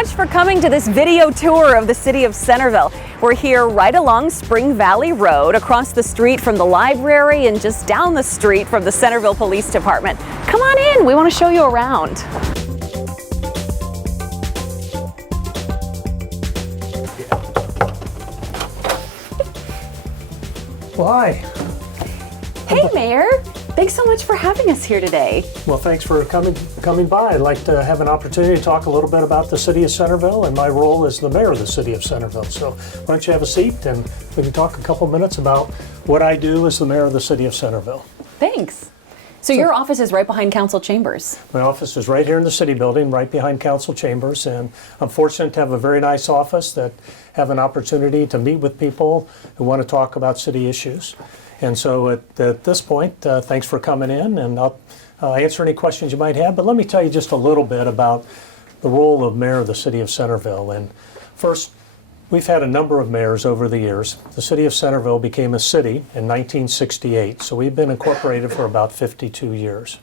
much for coming to this video tour of the city of Centerville. We're here right along Spring Valley Road, across the street from the library and just down the street from the Centerville Police Department. Come on in, we want to show you around. Why? Hey, Mayor. Thanks so much for having us here today. Well, thanks for coming by. I'd like to have an opportunity to talk a little bit about the city of Centerville and my role as the mayor of the city of Centerville. So why don't you have a seat and we can talk a couple minutes about what I do as the mayor of the city of Centerville. Thanks. So your office is right behind council chambers. My office is right here in the city building, right behind council chambers, and I'm fortunate to have a very nice office that have an opportunity to meet with people who want to talk about city issues. And so at this point, thanks for coming in, and I'll answer any questions you might have. But let me tell you just a little bit about the role of mayor of the city of Centerville. And first, we've had a number of mayors over the years. The city of Centerville became a city in 1968, so we've been incorporated for about 52 years.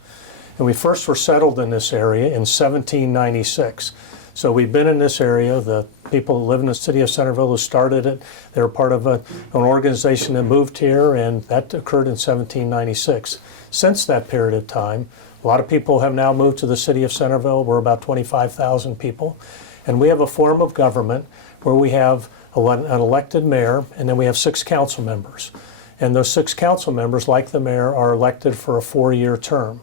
And we first were settled in this area in 1796. So we've been in this area. The people who live in the city of Centerville who started it, they were part of an organization that moved here, and that occurred in 1796. Since that period of time, a lot of people have now moved to the city of Centerville. We're about 25,000 people. And we have a form of government where we have an elected mayor, and then we have 6 council members. And those 6 council members, like the mayor, are elected for a 4-year term.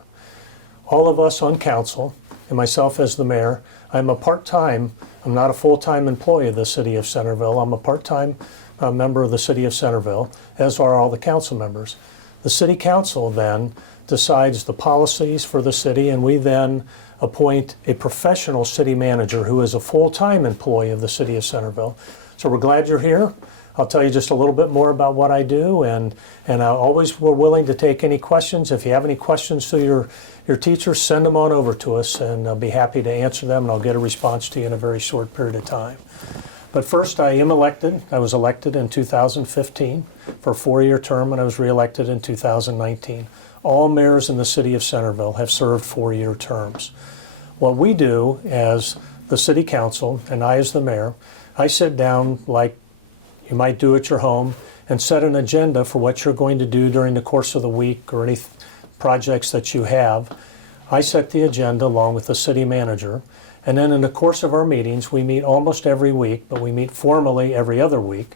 All of us on council, and myself as the mayor, I'm not a full-time employee of the city of Centerville. I'm a part-time member of the city of Centerville, as are all the council members. The city council then decides the policies for the city, and we then appoint a professional city manager who is a full-time employee of the city of Centerville. So we're glad you're here. I'll tell you just a little bit more about what I do, and we're willing to take any questions. If you have any questions to your teachers, send them on over to us, and I'll be happy to answer them, and I'll get a response to you in a very short period of time. But first, I am elected. I was elected in 2015 for a 4-year term, and I was reelected in 2019. All mayors in the city of Centerville have served 4-year terms. What we do as the city council, and I as the mayor, I sit down like you might do at your home and set an agenda for what you're going to do during the course of the week or any projects that you have. I set the agenda along with the city manager, and then in the course of our meetings, we meet almost every week, but we meet formally every other week.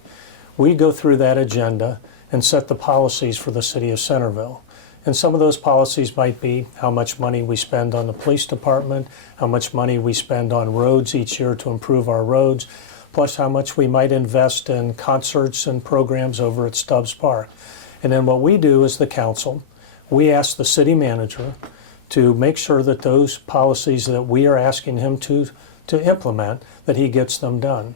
We go through that agenda and set the policies for the city of Centerville. And some of those policies might be how much money we spend on the police department, how much money we spend on roads each year to improve our roads, plus how much we might invest in concerts and programs over at Stubbs Park. And then what we do as the council, we ask the city manager to make sure that those policies that we are asking him to implement, that he gets them done.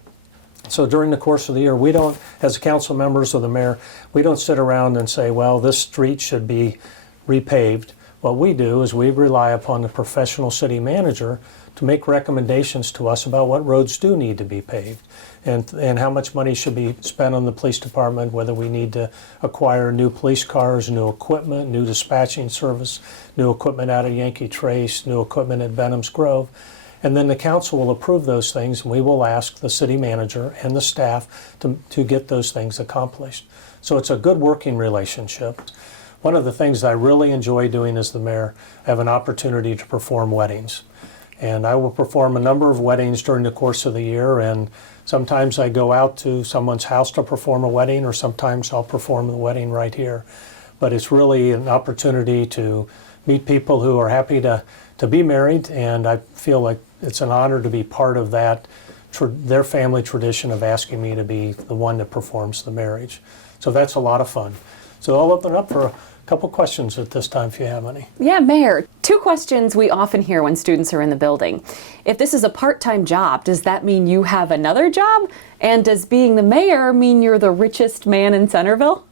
So during the course of the year, we don't, as council members or the mayor, we don't sit around and say, well, this street should be repaved. What we do is we rely upon the professional city manager to make recommendations to us about what roads do need to be paved and how much money should be spent on the police department, whether we need to acquire new police cars, new equipment, new dispatching service, new equipment out of Yankee Trace, new equipment at Benham's Grove. And then the council will approve those things, and we will ask the city manager and the staff to get those things accomplished. So it's a good working relationship. One of the things that I really enjoy doing as the mayor, I have an opportunity to perform weddings. And I will perform a number of weddings during the course of the year, and sometimes I go out to someone's house to perform a wedding, or sometimes I'll perform the wedding right here. But it's really an opportunity to meet people who are happy to be married, and I feel like it's an honor to be part of that, their family tradition of asking me to be the one that performs the marriage. So that's a lot of fun. So I'll open up for a couple questions at this time if you have any. Yeah, Mayor, 2 questions we often hear when students are in the building. If this is a part-time job, does that mean you have another job? And does being the mayor mean you're the richest man in Centerville?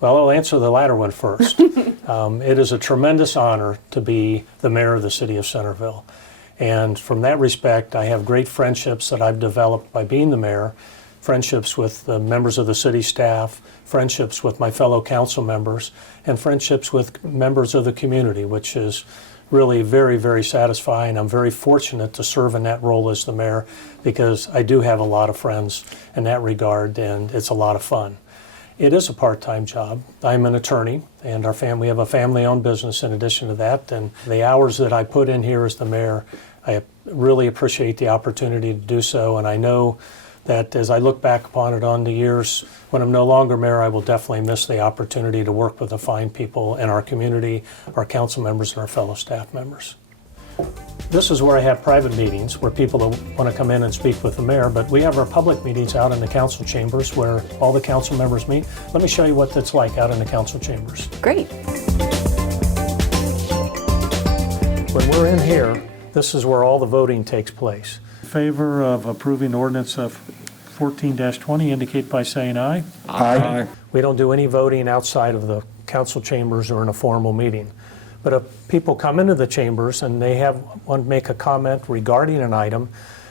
Well, I'll answer the latter one first. It is a tremendous honor to be the mayor of the city of Centerville. And from that respect, I have great friendships that I've developed by being the mayor, friendships with the members of the city staff, friendships with my fellow council members, and friendships with members of the community, which is really very, very satisfying. I'm very fortunate to serve in that role as the mayor because I do have a lot of friends in that regard, and it's a lot of fun. It is a part-time job. I'm an attorney, and we have a family-owned business in addition to that, and the hours that I put in here as the mayor, I really appreciate the opportunity to do so, and I know that as I look back upon it on the years when I'm no longer mayor, I will definitely miss the opportunity to work with the fine people in our community, our council members, and our fellow staff members. This is where I have private meetings where people want to come in and speak with the mayor, but we have our public meetings out in the council chambers where all the council members meet. Let me show you what that's like out in the council chambers. Great. When we're in here, this is where all the voting takes place. In favor of approving ordinance of 14-20 indicate by saying aye. Aye. We don't do any voting outside of the council chambers or in a formal meeting. But if people come into the chambers and they want to make a comment regarding an item,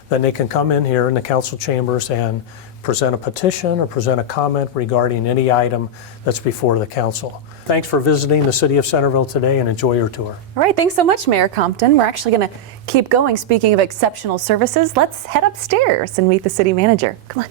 then they can come in here in the council chambers and present a petition or present a comment regarding any item that's before the council. Thanks for visiting the city of Centerville today and enjoy your tour. All right, thanks so much, Mayor Compton. We're actually going to keep going. Speaking of exceptional services, let's head upstairs and meet the city manager. Come on.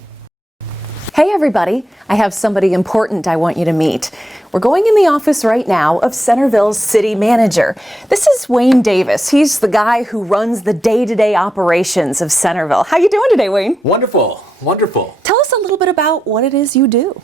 Hey everybody, I have somebody important I want you to meet. We're going in the office right now of Centerville's city manager. This is Wayne Davis. He's the guy who runs the day-to-day operations of Centerville. How you doing today, Wayne? Wonderful, wonderful. Tell us a little bit about what it is you do.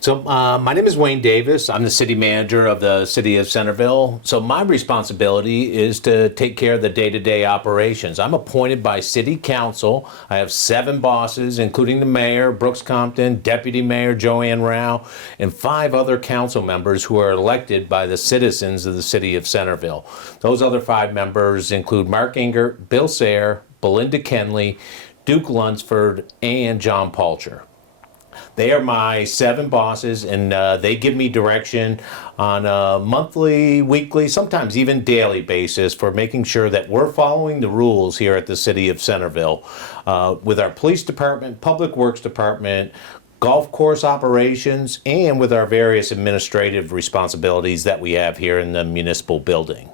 So my name is Wayne Davis. I'm the city manager of the city of Centerville. So my responsibility is to take care of the day-to-day operations. I'm appointed by city council. I have 7 bosses, including the mayor, Brooks Compton, deputy mayor Joanne Rao, and 5 other council members who are elected by the citizens of the city of Centerville. Those other 5 members include Mark Ingert, Bill Sayre, Belinda Kenley, Duke Lunsford, and John Palcher. They are my 7 bosses, and they give me direction on a monthly, weekly, sometimes even daily basis for making sure that we're following the rules here at the city of Centerville with our police department, public works department, golf course operations, and with our various administrative responsibilities that we have here in the municipal building.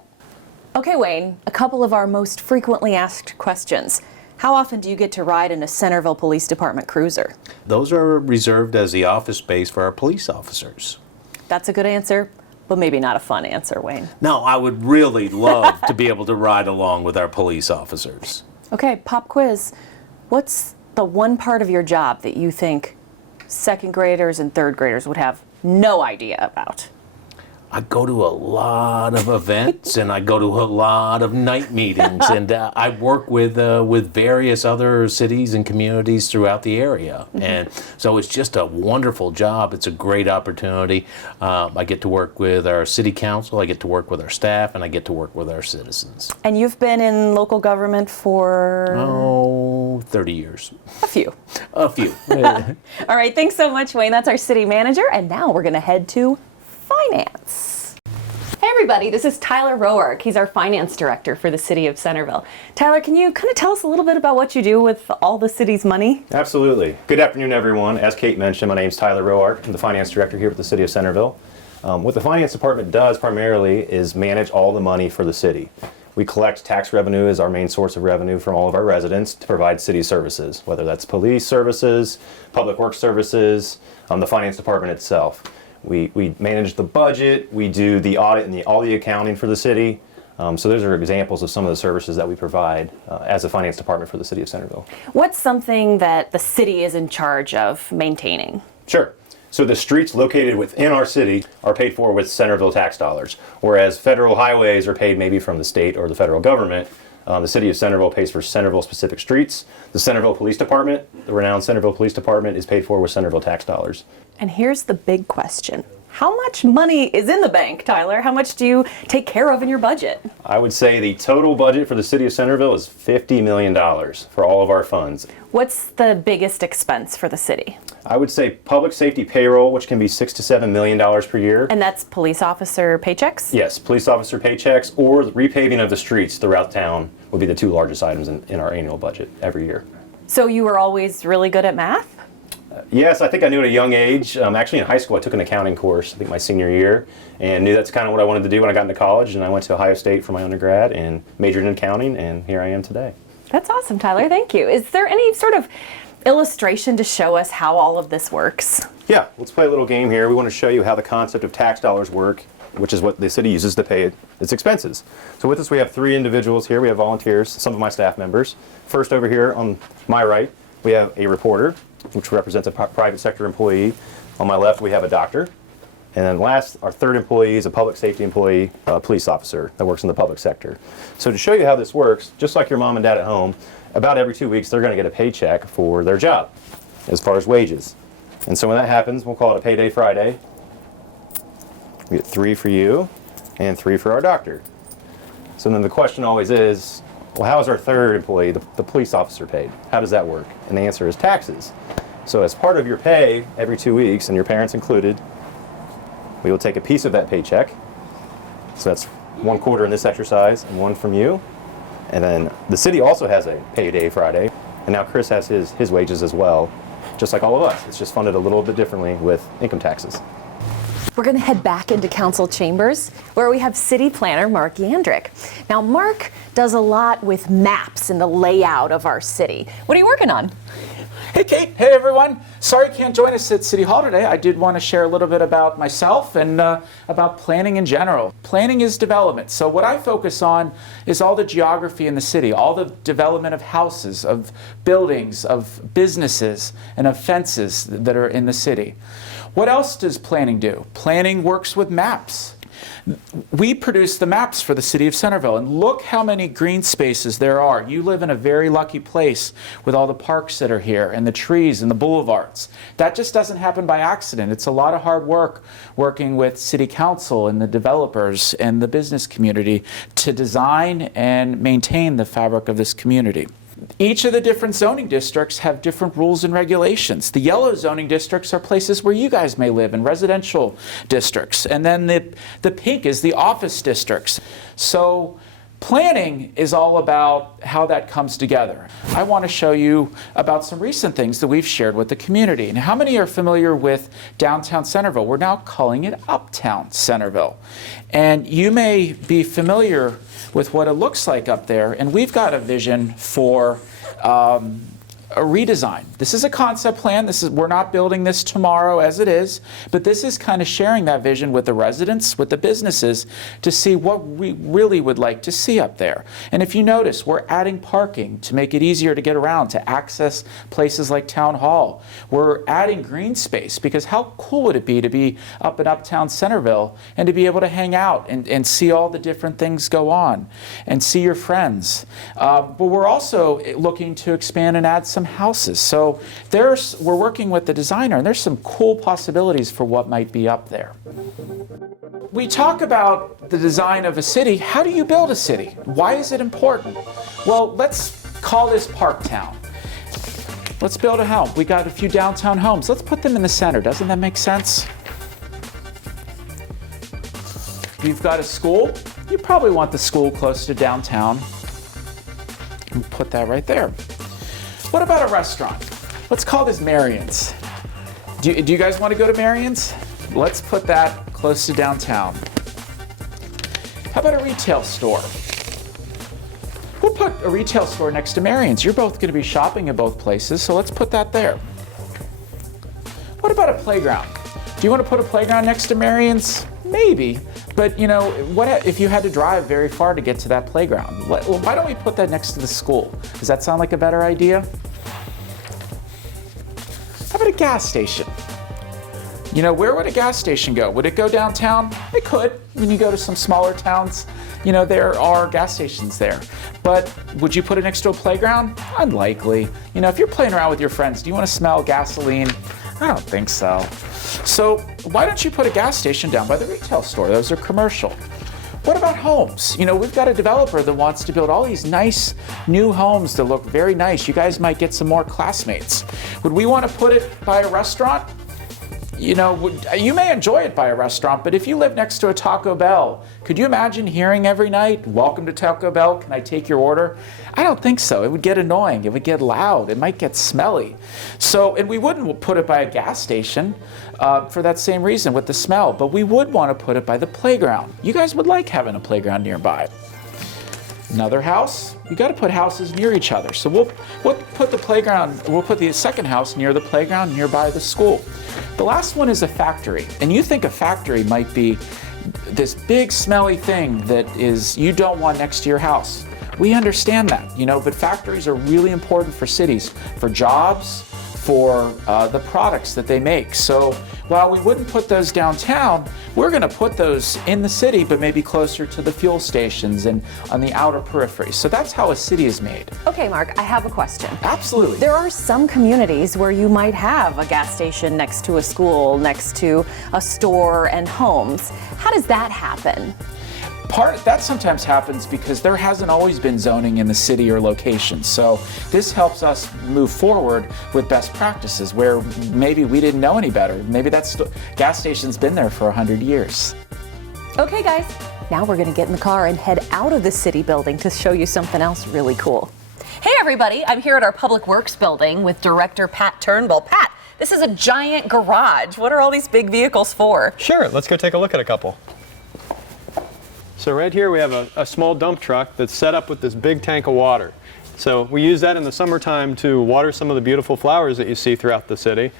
Okay, Wayne, a couple of our most frequently asked questions. How often do you get to ride in a Centerville Police Department cruiser? Those are reserved as the office space for our police officers. That's a good answer, but maybe not a fun answer, Wayne. No, I would really love to be able to ride along with our police officers. Okay, pop quiz. What's the one part of your job that you think second graders and third graders would have no idea about? I go to a lot of events and I go to a lot of night meetings, and I work with various other cities and communities throughout the area. And so it's just a wonderful job. It's a great opportunity. I get to work with our city council, I get to work with our staff, and I get to work with our citizens. And you've been in local government for? 30 years. A few. A few. All right, thanks so much, Wayne. That's our city manager. And now we're going to head to finance. Hey everybody, this is Tyler Roark. He's our finance director for the city of Centerville. Tyler, can you kind of tell us a little bit about what you do with all the city's money? Absolutely. Good afternoon, everyone. As Kate mentioned, my name is Tyler Roark. I'm the finance director here with the city of Centerville. What the finance department does primarily is manage all the money for the city. We collect tax revenue as our main source of revenue from all of our residents to provide city services, whether that's police services, public works services, the finance department itself. We manage the budget, we do the audit and all the accounting for the city. So those are examples of some of the services that we provide as a finance department for the city of Centerville. What's something that the city is in charge of maintaining? Sure. So the streets located within our city are paid for with Centerville tax dollars, whereas federal highways are paid maybe from the state or the federal government. The city of Centerville pays for Centerville-specific streets. The Centerville Police Department, the renowned Centerville Police Department, is paid for with Centerville tax dollars. And here's the big question. How much money is in the bank, Tyler? How much do you take care of in your budget? I would say the total budget for the city of Centerville is $50 million for all of our funds. What's the biggest expense for the city? I would say public safety payroll, which can be $6 to $7 million per year. And that's police officer paychecks? Yes, police officer paychecks or the repaving of the streets throughout town would be the 2 largest items in our annual budget every year. So you were always really good at math? Yes, I think I knew at a young age. Actually, in high school, I took an accounting course, I think my senior year, and knew that's kind of what I wanted to do when I got into college. And I went to Ohio State for my undergrad and majored in accounting, and here I am today. That's awesome, Tyler. Thank you. Is there any sort of illustration to show us how all of this works? Yeah, let's play a little game here. We want to show you how the concept of tax dollars work, which is what the city uses to pay its expenses. So with us, we have 3 individuals here. We have volunteers, some of my staff members. First, over here on my right, we have a reporter, which represents a private sector employee. On my left, we have a doctor. And then last, our third employee is a public safety employee, a police officer that works in the public sector. So to show you how this works, just like your mom and dad at home, about every 2 weeks, they're going to get a paycheck for their job as far as wages. And so when that happens, we'll call it a payday Friday. We get 3 for you and 3 for our doctor. So then the question always is, well, how is our third employee, the police officer, paid? How does that work? And the answer is taxes. So as part of your pay every 2 weeks, and your parents included, we will take a piece of that paycheck. So that's 1/4 in this exercise and 1 from you. And then the city also has a payday Friday. And now Chris has his wages as well, just like all of us. It's just funded a little bit differently with income taxes. We're going to head back into council chambers where we have city planner Mark Yandrick. Now, Mark does a lot with maps and the layout of our city. What are you working on? Hey Kate, hey everyone. Sorry you can't join us at City Hall today. I did want to share a little bit about myself and about planning in general. Planning is development. So what I focus on is all the geography in the city, all the development of houses, of buildings, of businesses, and of fences that are in the city. What else does planning do? Planning works with maps. We produce the maps for the city of Centerville, and look how many green spaces there are. You live in a very lucky place with all the parks that are here and the trees and the boulevards. That just doesn't happen by accident. It's a lot of hard work working with city council and the developers and the business community to design and maintain the fabric of this community. Each of the different zoning districts have different rules and regulations. The yellow zoning districts are places where you guys may live in residential districts. And then the pink is the office districts. So planning is all about how that comes together. I want to show you about some recent things that we've shared with the community. And how many are familiar with downtown Centerville? We're now calling it Uptown Centerville. And you may be familiar with what it looks like up there, and we've got a vision for a redesign. This is a concept plan. We're not building this tomorrow as it is, but this is kind of sharing that vision with the residents, with the businesses, to see what we really would like to see up there. And if you notice, we're adding parking to make it easier to get around, to access places like Town Hall. We're adding green space, because how cool would it be to be up in Uptown Centerville and to be able to hang out and see all the different things go on and see your friends. But we're also looking to expand and add some houses. So we're working with the designer, and there's some cool possibilities for what might be up there. We talk about the design of a city. How do you build a city? Why is it important? Well, let's call this Parktown. Let's build a home. We got a few downtown homes. Let's put them in the center. Doesn't that make sense? You've got a school. You probably want the school close to downtown. And put that right there. What about a restaurant? Let's call this Marion's. Do you guys want to go to Marion's? Let's put that close to downtown. How about a retail store? We'll put a retail store next to Marion's. You're both going to be shopping at both places, so let's put that there. What about a playground? Do you want to put a playground next to Marion's? Maybe. But you know, what if you had to drive very far to get to that playground? Well, why don't we put that next to the school? Does that sound like a better idea? How about a gas station? You know, where would a gas station go? Would it go downtown? It could. When you go to some smaller towns, you know, there are gas stations there. But would you put it next to a playground? Unlikely. You know, if you're playing around with your friends, do you want to smell gasoline? I don't think so. So why don't you put a gas station down by the retail store? Those are commercial. What about homes? You know, we've got a developer that wants to build all these nice new homes that look very nice. You guys might get some more classmates. Would we want to put it by a restaurant? you know, you may enjoy it by a restaurant, but if you live next to a Taco Bell, could you imagine hearing every night, "Welcome to Taco Bell, can I take your order?" I don't think so. It would get annoying. It would get loud. It might get smelly. So, and we wouldn't put it by a gas station for that same reason with the smell, but we would want to put it by the playground. You guys would like having a playground nearby. Another house, you got to put houses near each other. So we'll put the playground, we'll put the second house near the playground, nearby the school. The last one is a factory. And you think a factory might be this big smelly thing that is you don't want next to your house. We understand that, you know, but factories are really important for cities, for jobs, for the products that they make. So while we wouldn't put those downtown, we're going to put those in the city, but maybe closer to the fuel stations and on the outer periphery. So that's how a city is made. Okay, Mark, I have a question. Absolutely. There are some communities where you might have a gas station next to a school, next to a store and homes. How does that happen? That sometimes happens because there hasn't always been zoning in the city or location. So this helps us move forward with best practices where maybe we didn't know any better. Maybe that gas station's been there for 100 years. Okay, guys, now we're gonna get in the car and head out of the city building to show you something else really cool. Hey everybody, I'm here at our Public Works building with Director Pat Turnbull. Pat, this is a giant garage. What are all these big vehicles for? Sure, let's go take a look at a couple. So right here we have a small dump truck that's set up with this big tank of water. So we use that in the summertime to water some of the beautiful flowers that you see throughout the city.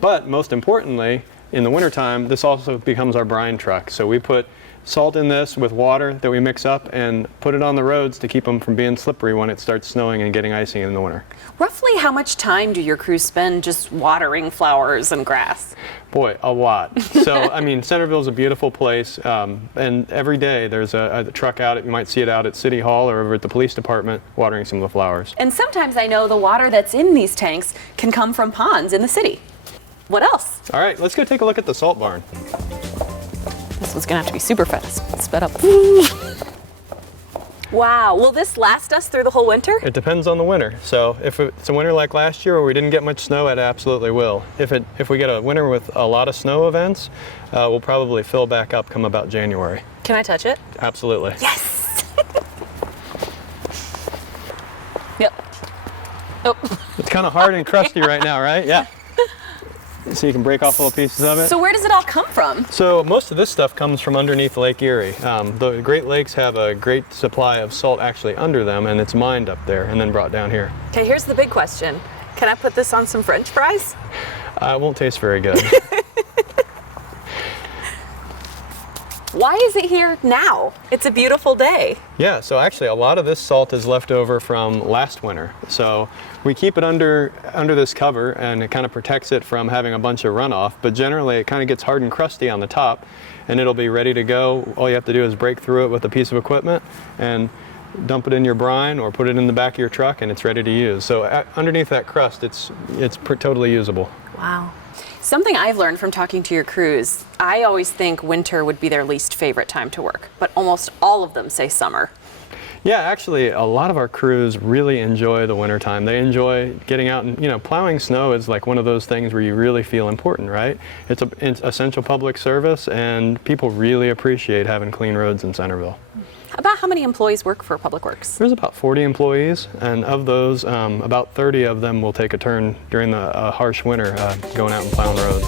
But most importantly, in the wintertime, this also becomes our brine truck. So we put salt in this with water that we mix up and put it on the roads to keep them from being slippery when it starts snowing and getting icy in the winter. Roughly how much time do your crews spend just watering flowers and grass? Boy, a lot. So, I mean, Centerville's a beautiful place, and every day there's a truck out. You might see it out at City Hall or over at the police department watering some of the flowers. And sometimes I know the water that's in these tanks can come from ponds in the city. What else? All right, let's go take a look at the salt barn. This one's gonna have to be super fast. Sped up. Wow, will this last us through the whole winter? It depends on the winter. So if it's a winter like last year where we didn't get much snow, it absolutely will. If we get a winter with a lot of snow events, we'll probably fill back up come about January. Can I touch it? Absolutely. Yes! Yep. Oh. It's kind of hard and crusty right now, right? Yeah. So you can break off little pieces of it. So where does it all come from? So most of this stuff comes from underneath Lake Erie. The Great Lakes have a great supply of salt actually under them, and it's mined up there and then brought down here. Okay, here's the big question. Can I put this on some French fries? It won't taste very good. Why is it here now? It's a beautiful day. Yeah, so actually a lot of this salt is left over from last winter. So we keep it under this cover and it kind of protects it from having a bunch of runoff, but generally it kind of gets hard and crusty on the top and it'll be ready to go. All you have to do is break through it with a piece of equipment and dump it in your brine or put it in the back of your truck and it's ready to use. So underneath that crust, it's totally usable. Wow. Something I've learned from talking to your crews, I always think winter would be their least favorite time to work, but almost all of them say summer. Yeah, actually, a lot of our crews really enjoy the wintertime. They enjoy getting out and, plowing snow is like one of those things where you really feel important, right? It's essential public service and people really appreciate having clean roads in Centerville. About how many employees work for Public Works? There's about 40 employees, and of those, about 30 of them will take a turn during the harsh winter going out and plowing roads.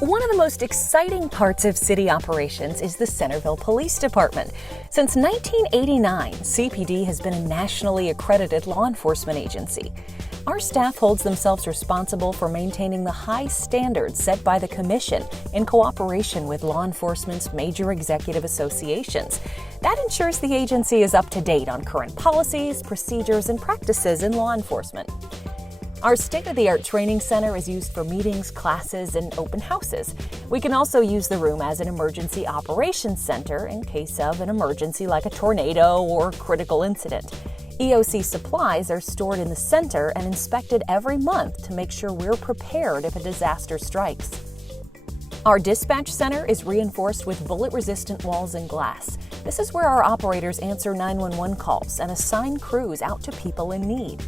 One of the most exciting parts of city operations is the Centerville Police Department. Since 1989, CPD has been a nationally accredited law enforcement agency. Our staff holds themselves responsible for maintaining the high standards set by the Commission in cooperation with law enforcement's major executive associations. That ensures the agency is up to date on current policies, procedures, and practices in law enforcement. Our state-of-the-art training center is used for meetings, classes, and open houses. We can also use the room as an emergency operations center in case of an emergency like a tornado or critical incident. EOC supplies are stored in the center and inspected every month to make sure we're prepared if a disaster strikes. Our dispatch center is reinforced with bullet-resistant walls and glass. This is where our operators answer 911 calls and assign crews out to people in need.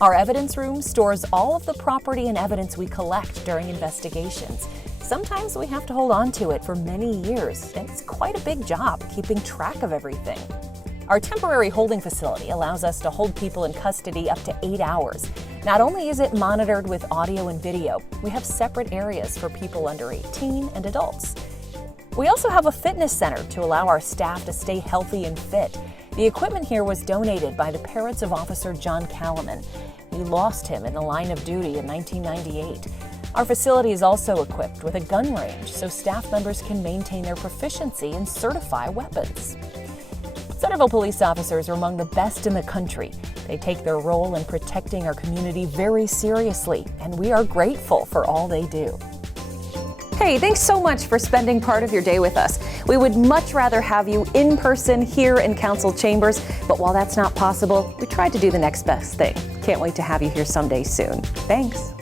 Our evidence room stores all of the property and evidence we collect during investigations. Sometimes we have to hold on to it for many years, and it's quite a big job keeping track of everything. Our temporary holding facility allows us to hold people in custody up to 8 hours. Not only is it monitored with audio and video, we have separate areas for people under 18 and adults. We also have a fitness center to allow our staff to stay healthy and fit. The equipment here was donated by the parents of Officer John Calaman. We lost him in the line of duty in 1998. Our facility is also equipped with a gun range so staff members can maintain their proficiency and certify weapons. Centerville police officers are among the best in the country. They take their role in protecting our community very seriously, and we are grateful for all they do. Hey, thanks so much for spending part of your day with us. We would much rather have you in person here in council chambers, but while that's not possible, we tried to do the next best thing. Can't wait to have you here someday soon. Thanks.